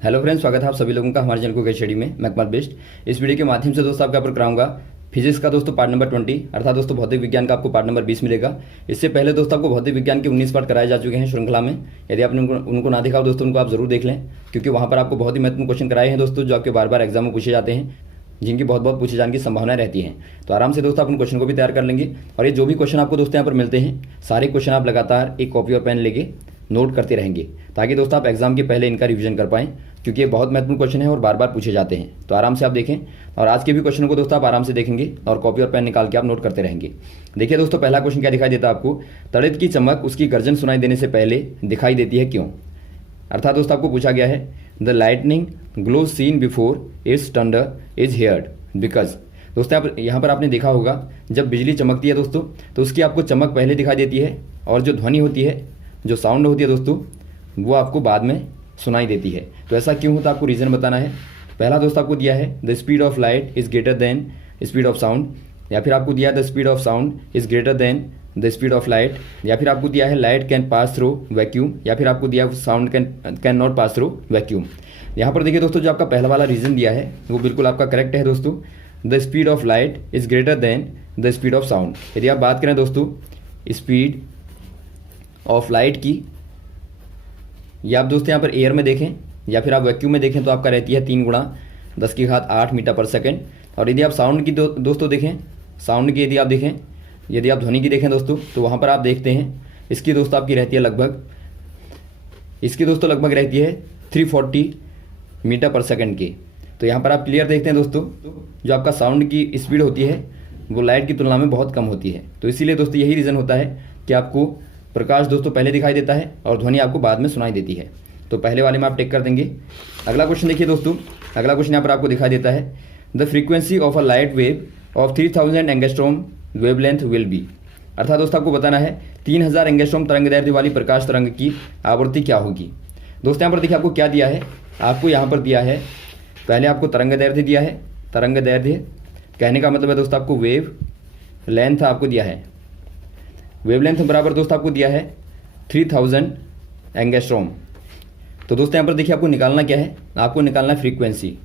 Hello friends, स्वागत है आप सभी लोगों का हमारे चैनल को के स्टडी में। मैं कमल बेस्ट। इस वीडियो के माध्यम से दोस्तों आपके यहाँ पर कराऊंगा फिजिक्स का दोस्तों पार्ट नंबर 20, अर्थात दोस्तों भौतिक विज्ञान का आपको पार्ट नंबर 20 मिलेगा। इससे पहले दोस्तों आपको भौतिक विज्ञान के 19 पार्ट कराए जा चुके हैं श्रृंखला में। यदि आपने उनको ना देखा हो दोस्तों, उनको आप जरूर देख लें, क्योंकि वहाँ पर आपको बहुत ही महत्वपूर्ण क्वेश्चन कराए हैं दोस्तों, जो आपके बार बार एग्जाम में पूछे जाते हैं, जिनकी बहुत पूछे जाने की संभावना रहती है। तो आराम से दोस्तों आप उन क्वेश्चन को भी तैयार कर लेंगे। और ये जो भी क्वेश्चन आपको दोस्तों यहाँ पर मिलते हैं, सारे क्वेश्चन आप लगातार एक कॉपी और पेन लेके नोट करते रहेंगे, ताकि दोस्तों आप एग्जाम के पहले इनका रिवीजन कर पाएं, क्योंकि ये बहुत महत्वपूर्ण क्वेश्चन है और बार बार पूछे जाते हैं। तो आराम से आप देखें, और आज के भी क्वेश्चन को दोस्तों आप आराम से देखेंगे और कॉपी और पेन निकाल के आप नोट करते रहेंगे। देखिए दोस्तों, पहला क्वेश्चन क्या दिखाई देता है आपको, तड़ित की चमक उसकी गर्जन सुनाई देने से पहले दिखाई देती है क्यों। अर्थात दोस्तों आपको पूछा गया है the lightning glow seen before it's thunder is heard because. दोस्तों यहाँ पर आपने देखा होगा, जब बिजली चमकती है दोस्तों, तो उसकी आपको चमक पहले दिखाई देती है, और जो ध्वनि होती है, जो साउंड होती है दोस्तों, वो आपको बाद में सुनाई देती है। तो ऐसा क्यों होता है, आपको रीज़न बताना है। पहला दोस्तों आपको दिया है the speed of light is greater than speed of sound, या फिर आपको दिया the speed of sound is greater than the speed of light, या फिर आपको दिया है light can pass through vacuum, या फिर आपको दिया sound can not pass through vacuum. यहाँ पर देखिए दोस्तों, जो आपका पहला वाला रीज़न दिया है वो बिल्कुल आपका करेक्ट है दोस्तों। The speed of light is greater than the speed of sound. यदि आप बात करें दोस्तों स्पीड ऑफ लाइट की, या आप दोस्तों यहाँ पर एयर में देखें या फिर आप वैक्यूम में देखें, तो आपका रहती है 3 × 10⁸ मीटर पर सेकेंड। और यदि आप साउंड की दोस्तों देखें, साउंड की यदि आप देखें, यदि आप ध्वनि की देखें दोस्तों, तो वहाँ पर आप देखते हैं इसकी दोस्तों आपकी रहती है लगभग, इसकी दोस्तों लगभग रहती है 340 मीटर पर सेकेंड की। तो यहाँ पर आप क्लियर देखते हैं दोस्तों, जो आपका साउंड की स्पीड होती है वो लाइट की तुलना में बहुत कम होती है। तो इसीलिए दोस्तों यही रीज़न होता है कि आपको प्रकाश दोस्तों पहले दिखाई देता है और ध्वनि आपको बाद में सुनाई देती है। तो पहले वाले में आप टिक कर देंगे। अगला क्वेश्चन देखिए दोस्तों, अगला क्वेश्चन यहाँ पर आपको दिखाई देता है the frequency of a light wave of 3000 angstrom wavelength will be. अर्थात दोस्तों आपको बताना है 3000 एंगस्ट्रॉम तरंगदैर्ध्य वाली प्रकाश तरंग की आवृत्ति क्या होगी। दोस्तों यहाँ पर देखिए आपको क्या दिया है, आपको यहाँ पर दिया है, पहले आपको तरंगदैर्ध्य दिया है। तरंगदैर्ध्य कहने का मतलब है दोस्तों आपको वेव लेंथ आपको दिया है, वेवलेंथ बराबर दोस्तों आपको दिया है 3000 एंगस्ट्रॉम। तो दोस्तों यहाँ पर देखिए आपको निकालना क्या है, आपको निकालना है फ्रीक्वेंसी।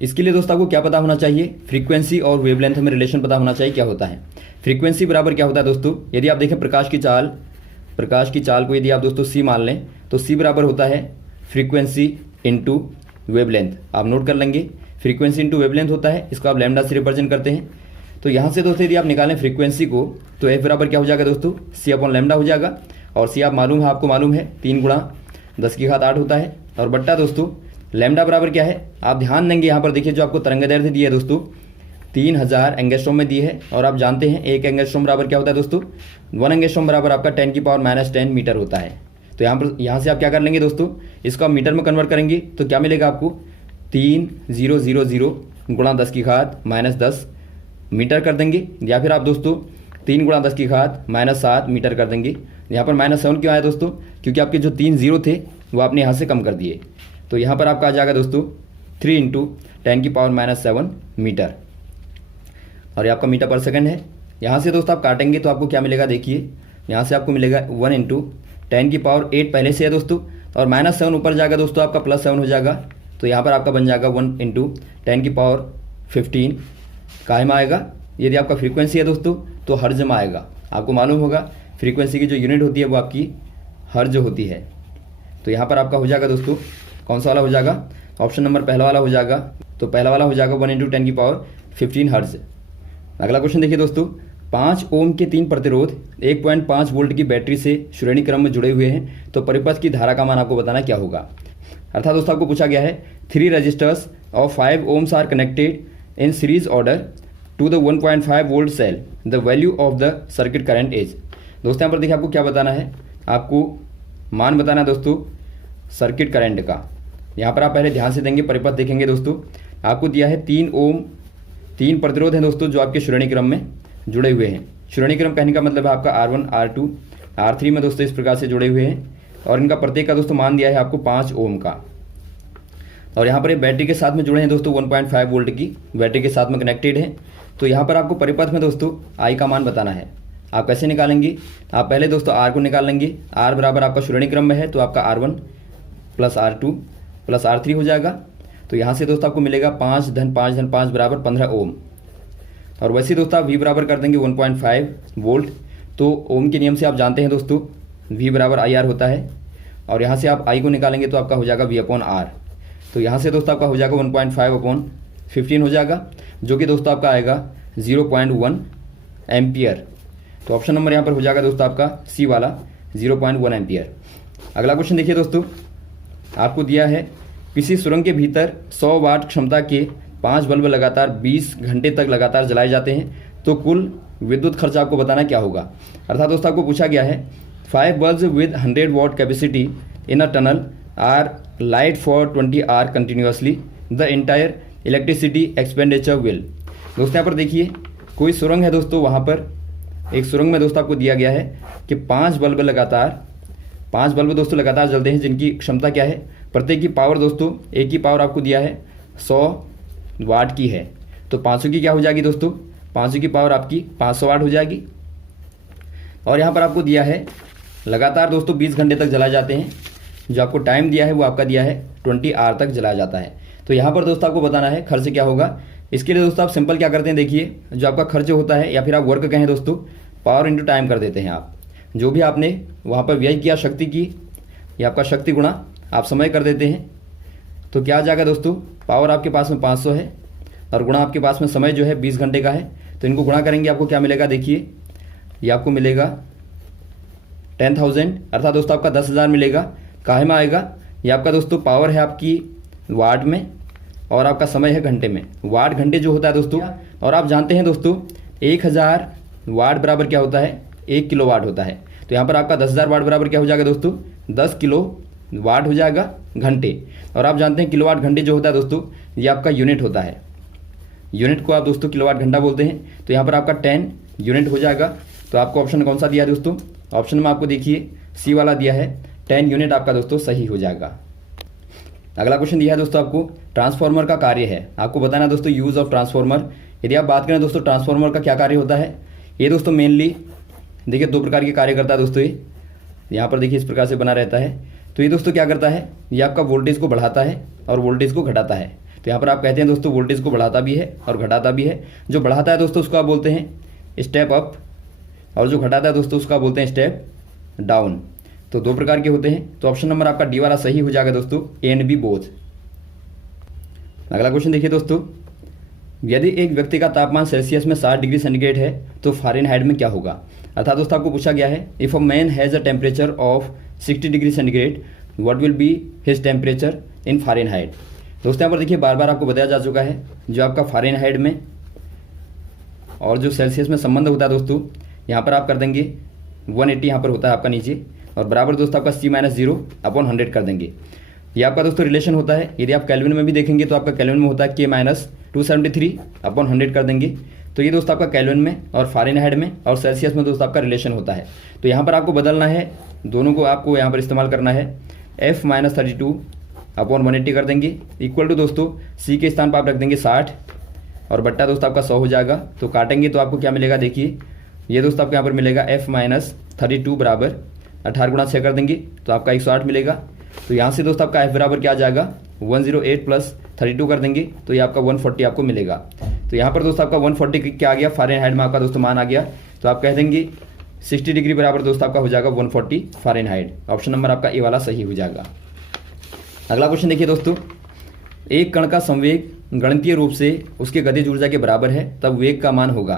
इसके लिए दोस्तों आपको क्या पता होना चाहिए, फ्रीक्वेंसी और वेवलेंथ में रिलेशन पता होना चाहिए क्या होता है। फ्रीक्वेंसी बराबर क्या होता है दोस्तों, यदि आप देखें प्रकाश की चाल को यदि आप दोस्तों सी मान लें, तो सी बराबर होता है फ्रीक्वेंसी इंटू वेवलेंथ। आप नोट कर लेंगे, फ्रीक्वेंसी इंटू वेवलेंथ होता है, इसको आप लैम्डा से रिप्रेजेंट करते हैं। तो यहाँ से दोस्तों यदि आप निकालें फ्रीक्वेंसी को, तो एफ बराबर क्या हो जाएगा दोस्तों, सी अपॉन लैम्डा हो जाएगा। और सी आप मालूम है, आपको मालूम है 3 × 10⁸ होता है, और बट्टा दोस्तों लैम्डा बराबर क्या है, आप ध्यान देंगे यहाँ पर देखिए, जो आपको तरंगदैर्ध्य दी है दोस्तों 3000 एंगस्ट्रॉम में दी है, और आप जानते हैं 1 एंगस्ट्रॉम बराबर क्या होता है दोस्तों, 1 एंगस्ट्रॉम बराबर आपका 10⁻⁻10 मीटर होता है। तो यहाँ से आप क्या कर लेंगे दोस्तों, इसको आप मीटर में कन्वर्ट करेंगे, तो क्या मिलेगा आपको 3000 × 10⁻10 मीटर कर देंगे, या फिर आप दोस्तों 3 × 10⁻7 मीटर कर देंगे। यहाँ पर -7 क्यों आया दोस्तों, क्योंकि आपके जो 3 0 थे वो आपने यहाँ से कम कर दिए। तो यहाँ पर आपका आ जाएगा दोस्तों 3 × 10⁻7 मीटर, और ये आपका मीटर पर सेकंड है। यहाँ से दोस्तों आप काटेंगे तो आपको क्या मिलेगा, देखिए यहाँ से आपको मिलेगा 1 × 10⁸ पहले से है दोस्तों, और -7 ऊपर जाएगा दोस्तों, आपका +7 हो जाएगा। तो यहाँ पर आपका बन जाएगा 1 × 10⁻15 काहे में आएगा। यदि आपका फ्रीक्वेंसी है दोस्तों, तो हर्ज में आएगा। आपको मालूम होगा फ्रीक्वेंसी की जो यूनिट होती है वो आपकी हर्ज होती है। तो यहाँ पर आपका हो जाएगा दोस्तों, कौन सा वाला हो जाएगा, ऑप्शन नंबर पहला वाला हो जाएगा। तो पहला वाला हो जाएगा 1 × 10⁻15 हर्ज। अगला क्वेश्चन देखिए दोस्तों, 5 ओम के 3 प्रतिरोध 1.5 वोल्ट की बैटरी से श्रेणी क्रम में जुड़े हुए हैं, तो परिपथ की धारा का मान आपको बताना क्या होगा। अर्थात दोस्तों आपको पूछा गया है 3 resistors of 5 ohms are connected in series order to the 1.5 volt cell, the value of the circuit current is. दोस्तों यहाँ पर देखिए आपको क्या बताना है, आपको मान बताना है दोस्तों सर्किट करंट का। यहाँ पर आप पहले ध्यान से देंगे, परिपथ देखेंगे दोस्तों, आपको दिया है 3 ओम, 3 प्रतिरोध हैं दोस्तों जो आपके श्रेणी क्रम में जुड़े हुए हैं। श्रेणी क्रम कहने का मतलब है आपका R1 R2 R3 में दोस्तों इस प्रकार से जुड़े हुए हैं, और इनका प्रत्येक का दोस्तों मान दिया है आपको 5 ओम का। और यहाँ पर ये बैटरी के साथ में जुड़े हैं दोस्तों, 1.5 वोल्ट की बैटरी के साथ में कनेक्टेड है। तो यहाँ पर आपको परिपथ में दोस्तों आई का मान बताना है। आप कैसे निकालेंगे, आप पहले दोस्तों आर को निकाल लेंगे। आर बराबर आपका श्रेणी क्रम में है, तो आपका R1 + R2 प्लस R3 हो जाएगा। तो यहाँ से दोस्तों आपको मिलेगा 5 धन 5 धन 5 बराबर 15 ओम। और वैसे दोस्तों आप V बराबर कर देंगे 1.5 वोल्ट। तो ओम के नियम से आप जानते हैं दोस्तों V बराबर IR होता है, और यहाँ से आप I को निकालेंगे तो आपका हो जाएगा V/R। तो यहाँ से दोस्तों आपका हो जाएगा 1.5/15 हो जाएगा, जो कि दोस्तों आपका आएगा 0.1 एम्पियर। तो ऑप्शन नंबर यहाँ पर हो जाएगा दोस्तों आपका C वाला 0.1 एम्पियर। अगला क्वेश्चन देखिए दोस्तों, आपको दिया है किसी सुरंग के भीतर 100 वाट क्षमता के 5 बल्ब लगातार 20 घंटे तक लगातार जलाए जाते हैं, तो कुल विद्युत खर्च आपको बताना क्या होगा। अर्थात दोस्तों आपको पूछा गया है 5 bulbs with 100 watt capacity in a tunnel are light for 20 hour continuously, the entire electricity expenditure will. दोस्तों यहाँ पर देखिए कोई सुरंग है दोस्तों, वहाँ पर एक सुरंग में दोस्तों आपको दिया गया है कि 5 बल्ब दोस्तों लगातार जलते हैं, जिनकी क्षमता क्या है, प्रत्येक की पावर दोस्तों, एक की पावर आपको दिया है 100 वाट की है। तो 500 की क्या हो जाएगी दोस्तों, 500 की पावर आपकी 500 वाट हो जाएगी। और यहाँ पर आपको दिया है लगातार दोस्तों 20 घंटे तक जलाए जाते हैं, जो आपको टाइम दिया है वो आपका दिया है 20 आवर तक जलाया जाता है। तो यहाँ पर दोस्तों आपको बताना है खर्च क्या होगा। इसके लिए दोस्तों आप सिंपल क्या करते हैं, देखिए जो आपका खर्च होता है, या फिर आप वर्क कहें दोस्तों, पावर इंटू टाइम कर देते हैं। आप जो भी आपने वहाँ पर व्यय किया शक्ति की, या आपका शक्ति गुणा आप समय कर देते हैं। तो क्या आ जाएगा दोस्तों, पावर आपके पास में 500 है और गुणा आपके पास में समय जो है 20 घंटे का है। तो इनको गुणा करेंगे आपको क्या मिलेगा, देखिए ये आपको मिलेगा 10,000, अर्थात दोस्तों आपका 10,000 मिलेगा। काहे में आएगा, ये आपका दोस्तों पावर है आपकी वाट में और आपका समय है घंटे में। वाट घंटे जो होता है दोस्तों, और आप जानते हैं दोस्तों 1000 वाट बराबर क्या होता है, 1 किलो वाट होता है। तो यहाँ पर आपका 10,000 वाट बराबर क्या हो जाएगा दोस्तों, 10 किलो वाट हो जाएगा घंटे। और आप जानते हैं किलोवाट घंटे जो होता है दोस्तों, ये आपका यूनिट होता है। यूनिट को आप दोस्तों किलोवाट घंटा बोलते हैं। तो यहाँ पर आपका 10 यूनिट हो जाएगा। तो आपको ऑप्शन कौन सा दिया है दोस्तों, ऑप्शन में आपको देखिए C वाला दिया है, 10 यूनिट आपका दोस्तों सही हो जाएगा। अगला क्वेश्चन दिया है दोस्तों आपको, ट्रांसफार्मर का कार्य है। आपको बताना दोस्तों यूज ऑफ ट्रांसफार्मर। यदि आप बात करें दोस्तों ट्रांसफार्मर का क्या कार्य होता है, ये दोस्तों मेनली देखिए 2 प्रकार के कार्य करता है दोस्तों। ये यहाँ पर देखिए इस प्रकार से बना रहता है। तो ये दोस्तों क्या करता है, ये आपका वोल्टेज को बढ़ाता है और वोल्टेज को घटाता है। तो यहाँ पर आप कहते हैं दोस्तों वोल्टेज को बढ़ाता भी है और घटाता भी है। जो बढ़ाता है दोस्तों उसको आप बोलते हैं स्टेप अप, और जो घटाता है दोस्तों उसको आप बोलते हैं स्टेप डाउन। तो 2 प्रकार के होते हैं। तो ऑप्शन नंबर आपका डी वाला सही हो जाएगा दोस्तों, ए एंड बी बोथ। अगला क्वेश्चन देखिए दोस्तों, यदि एक व्यक्ति का तापमान सेल्सियस में 60 डिग्री सेंटीग्रेड है तो फ़ारेनहाइट में क्या होगा। अर्थात दोस्तों आपको पूछा गया है if a man has a temperature of 60 degree centigrade what will be his temperature in Fahrenheit. दोस्तों यहाँ पर देखिए बार बार आपको बताया जा चुका है, जो आपका फ़ारेनहाइट में और जो सेल्सियस में संबंध होता है दोस्तों, यहाँ पर आप कर देंगे 180 यहाँ पर होता है आपका नीचे, और बराबर दोस्तों आपका C-0/100 कर देंगे। ये आपका दोस्तों रिलेशन होता है। यदि आप कैल्विन में भी देखेंगे तो आपका कैल्विन में होता है K-273/100 कर देंगे। तो ये दोस्तों आपका कैल्विन में और फ़ारेनहाइट में और सेल्सियस में दोस्तों आपका रिलेशन होता है। तो यहाँ पर आपको बदलना है, दोनों को आपको यहाँ पर इस्तेमाल करना है। F-32/180 कर देंगे, इक्वल टू दोस्तों C के स्थान पर आप रख देंगे 60 और बट्टा दोस्तों आपका 100 हो जाएगा। तो काटेंगे तो आपको क्या मिलेगा, देखिए ये दोस्तों आपको यहाँ पर मिलेगा F-32 बराबर 18 गुणा 6 कर देंगे तो आपका 108 मिलेगा। तो यहाँ से दोस्तों आपका F बराबर क्या आ जाएगा, 108 प्लस 32 कर देंगे तो ये आपका 140 आपको मिलेगा। तो यहाँ पर दोस्तों आपका 140 क्या आ गया, फ़ारेनहाइट में आपका दोस्तों मान आ गया। तो आप कह देंगे 60 डिग्री बराबर दोस्तों आपका हो जाएगा 140 फ़ारेनहाइट। ऑप्शन नंबर आपका ए वाला सही हो जाएगा। अगला क्वेश्चन देखिए दोस्तों, एक कण का संवेग गणितीय रूप से उसके गतिज ऊर्जा के बराबर है तब वेग का मान होगा।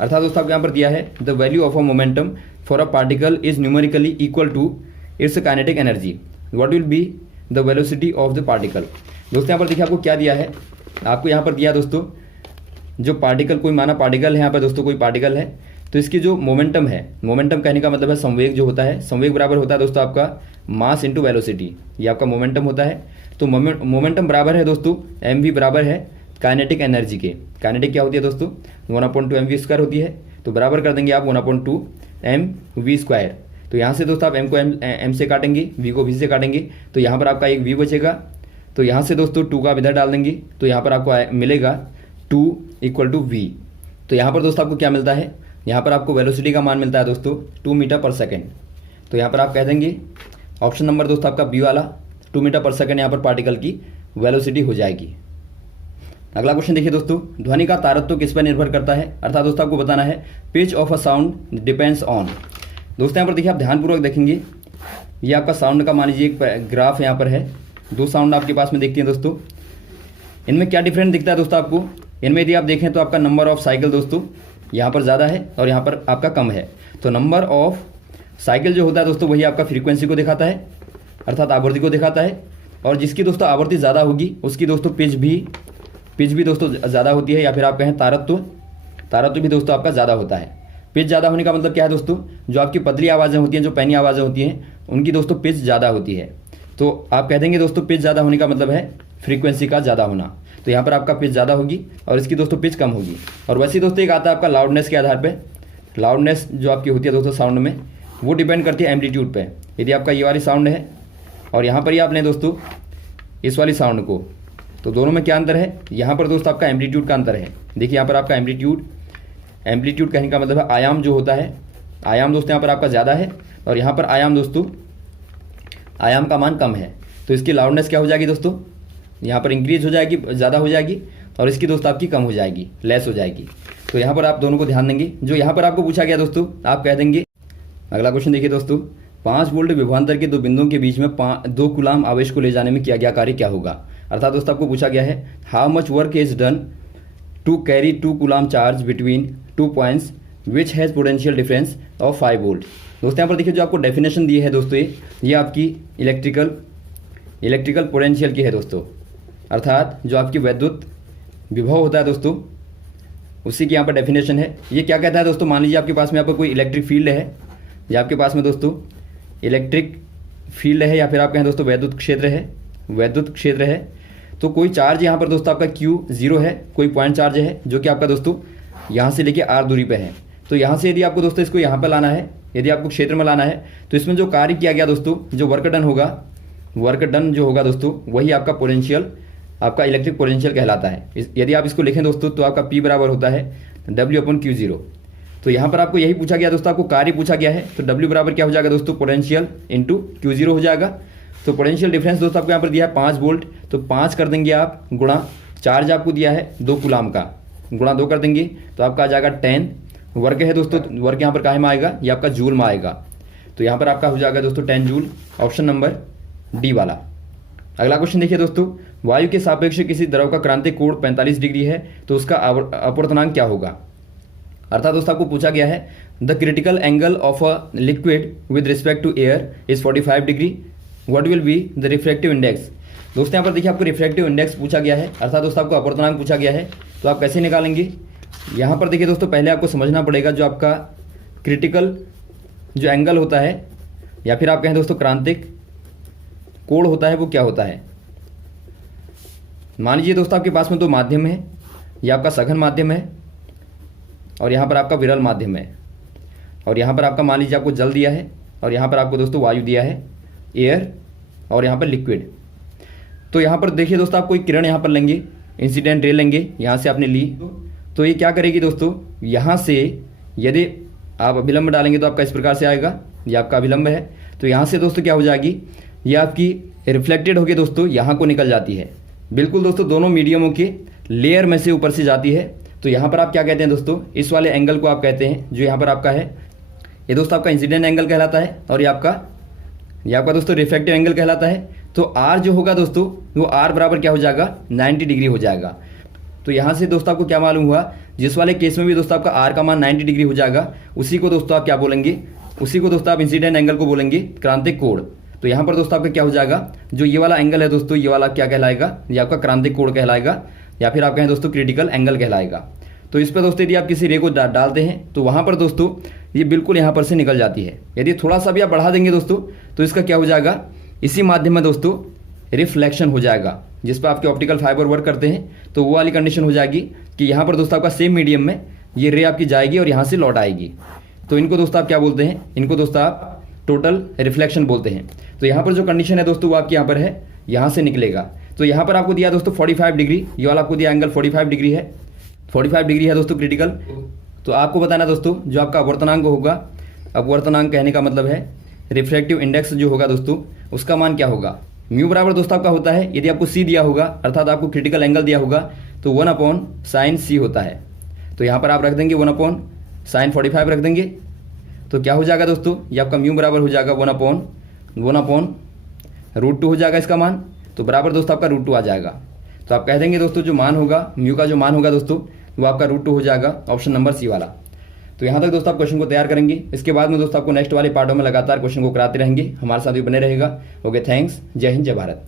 अर्थात दोस्तों आपको यहाँ पर दिया है the value of a momentum for a particle is numerically equal to its kinetic energy, what will be the velocity of the particle. दोस्तों यहाँ पर देखिए आपको क्या दिया है, आपको यहाँ पर दिया दोस्तों जो पार्टिकल, कोई माना पार्टिकल है, यहाँ पर दोस्तों कोई पार्टिकल है, तो इसकी जो मोमेंटम है, मोमेंटम कहने का मतलब है संवेग जो होता है, संवेग बराबर होता है दोस्तों आपका मास इंटू वेलोसिटी, ये आपका मोमेंटम होता है। तो मोमेंटम बराबर है दोस्तों mv बराबर है काइनेटिक एनर्जी के। काइनेटिक क्या होती है दोस्तों, 1/2 mv² होती है। तो बराबर कर देंगे आप 1/2 mv²। तो यहाँ से दोस्तों आप m को m से काटेंगे, v को v से काटेंगे, तो यहाँ पर आपका एक v बचेगा। तो यहाँ से दोस्तों 2 का आप इधर डाल देंगे तो यहाँ पर आपको मिलेगा 2 = v। तो यहाँ पर दोस्तों आपको क्या मिलता है, यहाँ पर आपको वेलोसिटी का मान मिलता है दोस्तों 2 मीटर पर सेकेंड। तो यहाँ पर आप कह देंगे ऑप्शन नंबर दोस्तों आपका बी वाला 2 मीटर पर सेकंड यहाँ पर पार्टिकल की वेलोसिटी हो जाएगी। अगला क्वेश्चन देखिए दोस्तों, ध्वनि का तारत्व किस पर निर्भर करता है, अर्थात दोस्तों आपको बताना है pitch of a sound depends on. दोस्तों यहाँ पर देखिए आप ध्यानपूर्वक देखेंगे, ये आपका साउंड का मान लीजिए एक ग्राफ यहाँ पर है, 2 साउंड आपके पास में देखते हैं दोस्तों। इनमें क्या डिफरेंस दिखता है दोस्तों आपको, इनमें यदि आप देखें तो आपका नंबर ऑफ साइकिल दोस्तों यहाँ पर ज़्यादा है और यहाँ पर आपका कम है। तो नंबर ऑफ साइकिल जो होता है दोस्तों वही आपका फ्रीक्वेंसी को दिखाता है, अर्थात आवृत्ति को दिखाता है। और जिसकी दोस्तों आवृत्ति ज़्यादा होगी उसकी दोस्तों पिच भी दोस्तों ज़्यादा होती है, या फिर आप कहें तारत्व भी दोस्तों आपका ज़्यादा होता है। पिच ज़्यादा होने का मतलब क्या है दोस्तों, जो आपकी पतली आवाज़ें होती हैं, जो पैनी आवाज़ें होती हैं, उनकी दोस्तों पिच ज़्यादा होती है। तो आप कह देंगे दोस्तों पिच ज़्यादा होने का मतलब है फ्रीक्वेंसी का ज़्यादा होना। तो यहाँ पर आपका पिच ज़्यादा होगी और इसकी दोस्तों पिच कम होगी। और वैसे दोस्तों एक आता है आपका लाउडनेस के आधार पर। लाउडनेस जो आपकी होती है दोस्तों साउंड में, वो डिपेंड करती है एम्पलीट्यूड पे। यदि आपका ये वाली साउंड है और यहाँ पर ही आपने दोस्तों इस वाली साउंड को, तो दोनों में क्या अंतर है, यहाँ पर दोस्तों आपका एम्पलीट्यूड का अंतर है। देखिए यहाँ पर आपका एम्पलीट्यूड कहने का मतलब है आयाम जो होता है, आयाम दोस्तों यहाँ पर आपका ज़्यादा है और यहाँ पर आयाम दोस्तों आयाम का मान कम है। तो इसकी लाउडनेस क्या हो जाएगी दोस्तों, यहाँ पर इंक्रीज हो जाएगी, ज़्यादा हो जाएगी, और इसकी दोस्तों आपकी कम हो जाएगी, लेस हो जाएगी। तो यहाँ पर आप दोनों को ध्यान देंगे। जो यहाँ पर आपको पूछा गया दोस्तों, आप कह देंगे। अगला क्वेश्चन देखिए दोस्तों, 5 वोल्ट विभवांतर के 2 बिंदुओं के बीच में 2 कूलाम आवेश को ले जाने में किया गया कार्य क्या होगा। अर्थात दोस्तों आपको पूछा गया है how much work is done to carry 2 coulomb charge between 2 points which has potential difference of 5 volt. दोस्तों यहाँ पर देखिए जो आपको डेफिनेशन दी है दोस्तों, ये आपकी इलेक्ट्रिकल पोटेंशियल की है दोस्तों, अर्थात जो आपकी वैद्युत विभव होता है दोस्तों उसी की यहाँ पर डेफिनेशन है। ये क्या कहता है दोस्तों, मान लीजिए आपके पास में यहाँ पर कोई इलेक्ट्रिक फील्ड है, या आपके पास में दोस्तों इलेक्ट्रिक फील्ड है, या फिर आप कहें दोस्तों वैद्युत क्षेत्र है। तो कोई चार्ज यहाँ पर दोस्तों आपका Q0 है, कोई पॉइंट चार्ज है जो कि आपका दोस्तों यहाँ से लेके R दूरी पे है। तो यहाँ से यदि आपको दोस्तों इसको यहाँ पर लाना है, यदि आपको क्षेत्र में लाना है, तो इसमें जो कार्य किया गया दोस्तों, जो वर्क डन जो होगा दोस्तों, वही आपका पोटेंशियल, आपका इलेक्ट्रिक पोटेंशियल कहलाता है। यदि आप इसको लिखें दोस्तों तो आपका P बराबर होता है W/Q0। तो यहाँ पर आपको यही पूछा गया दोस्तों, आपको कार्य पूछा गया है, तो W बराबर क्या हो जाएगा दोस्तों, पोटेंशियल इंटू Q0 हो जाएगा। तो पोटेंशियल डिफरेंस दोस्तों आपको यहाँ पर दिया है 5 वोल्ट, तो 5 कर देंगे आप गुणा चार्ज आपको दिया है 2 कूलाम का, गुणा 2 कर देंगे तो आपका आ जाएगा 10। वर्क है दोस्तों, वर्क यहाँ पर काहे में आएगा, ये आपका जूल में आएगा। तो यहाँ पर आपका हो जाएगा दोस्तों 10 जूल, ऑप्शन नंबर डी वाला। अगला क्वेश्चन देखिए दोस्तों, वायु के सापेक्ष किसी द्रव का क्रांतिक कोण 45 डिग्री है तो उसका अपवर्तनांक क्या होगा। अर्थात दोस्तों आपको पूछा गया है the critical angle of a liquid with respect to air is 45 degree, what will be the refractive index. दोस्तों यहाँ पर देखिए आपको रिफ्रैक्टिव इंडेक्स पूछा गया है, अर्थात दोस्तों आपको अपवर्तनांक पूछा गया है। तो आप कैसे निकालेंगे, यहाँ पर देखिए दोस्तों पहले आपको समझना पड़ेगा जो आपका क्रिटिकल जो एंगल होता है, या फिर आप कहें दोस्तों क्रांतिक कोण होता है, वो क्या होता है। मान लीजिए दोस्तों आपके पास में 2 माध्यम है, ये आपका सघन माध्यम है और यहाँ पर आपका विरल माध्यम है, और यहाँ पर आपका मान लीजिए आपको जल दिया है और यहाँ पर आपको दोस्तों वायु दिया है, एयर, और यहाँ पर लिक्विड। तो यहाँ पर देखिए दोस्तों आप कोई किरण यहाँ पर लेंगे, इंसिडेंट रे लेंगे, यहाँ से आपने ली, तो ये क्या करेगी दोस्तों, यहाँ से यदि आप अभिलंब डालेंगे तो आपका इस प्रकार से आएगा, ये आपका अभिलंब है। तो यहाँ से दोस्तों क्या हो जाएगी, ये आपकी रिफ्लेक्टेड होकर दोस्तों यहाँ को निकल जाती है, बिल्कुल दोस्तों दोनों मीडियमों के लेयर में से ऊपर से जाती है। तो यहाँ पर आप क्या कहते हैं दोस्तों, इस वाले एंगल को आप कहते हैं, जो यहाँ पर आपका है, ये दोस्तों आपका इंसिडेंट एंगल कहलाता है, और ये आपका दोस्तों रिफ्लेक्टिव एंगल कहलाता है। तो R जो होगा दोस्तों, वो R बराबर क्या हो जाएगा, 90 डिग्री हो जाएगा। तो यहाँ से दोस्तों आपको क्या मालूम हुआ, जिस वाले केस में भी दोस्तों आपका R का मान 90 डिग्री हो जाएगा, उसी को दोस्तों आप क्या बोलेंगे, उसी को दोस्तों आप इंसिडेंट एंगल को बोलेंगे क्रांतिक कोण। तो यहाँ पर दोस्तों आपका क्या हो जाएगा, जो ये वाला एंगल है दोस्तों, ये वाला क्या कहलाएगा, ये आपका क्रांतिक कोण कहलाएगा, या फिर आप कहें दोस्तों क्रिटिकल एंगल कहलाएगा। तो इस पर दोस्तों यदि आप किसी रे को डालते हैं तो वहाँ पर दोस्तों ये बिल्कुल यहाँ पर से निकल जाती है। यदि थोड़ा सा भी आप बढ़ा देंगे दोस्तों तो इसका क्या हो जाएगा, इसी माध्यम में दोस्तों रिफ्लेक्शन हो जाएगा, जिस पर आपके ऑप्टिकल फाइबर वर्क करते हैं। तो वो वाली कंडीशन हो जाएगी कि यहाँ पर दोस्तों आपका सेम मीडियम में ये रे आपकी जाएगी और यहाँ से लौट आएगी। तो इनको दोस्तों आप क्या बोलते हैं, इनको दोस्तों आप टोटल रिफ्लेक्शन बोलते हैं। तो यहाँ पर जो कंडीशन है दोस्तों वो आपकी यहाँ पर है, यहाँ से निकलेगा। तो यहाँ पर आपको दिया दोस्तों 45 डिग्री, ये वाला आपको दिया एंगल 45 डिग्री है, 45 डिग्री है दोस्तों क्रिटिकल। तो आपको बताना दोस्तों जो आपका अपवर्तनांक होगा, अपवर्तनांक कहने का मतलब है रिफ्रैक्टिव इंडेक्स जो होगा दोस्तों, उसका मान क्या होगा। म्यू बराबर दोस्तों आपका होता है, यदि आपको सी दिया होगा अर्थात आपको क्रिटिकल एंगल दिया होगा तो 1/sin सी होता है। तो यहाँ पर आप रख देंगे 1/sin 45 रख देंगे। तो क्या हो जाएगा दोस्तों, ये आपका म्यू बराबर हो जाएगा 1/√2 हो जाएगा इसका मान। तो बराबर दोस्तों आपका √2 आ जाएगा। तो आप कह देंगे दोस्तों जो मान होगा म्यू का जो मान होगा दोस्तों वो आपका √2 हो जाएगा, ऑप्शन नंबर सी वाला। तो यहाँ तक दोस्तों आप क्वेश्चन को तैयार करेंगे। इसके बाद में दोस्तों आपको नेक्स्ट वाले पार्टों में लगातार क्वेश्चन को कराते रहेंगे, हमारे साथ भी बने रहेगा। ओके, थैंक्स, जय हिंद, जय भारत।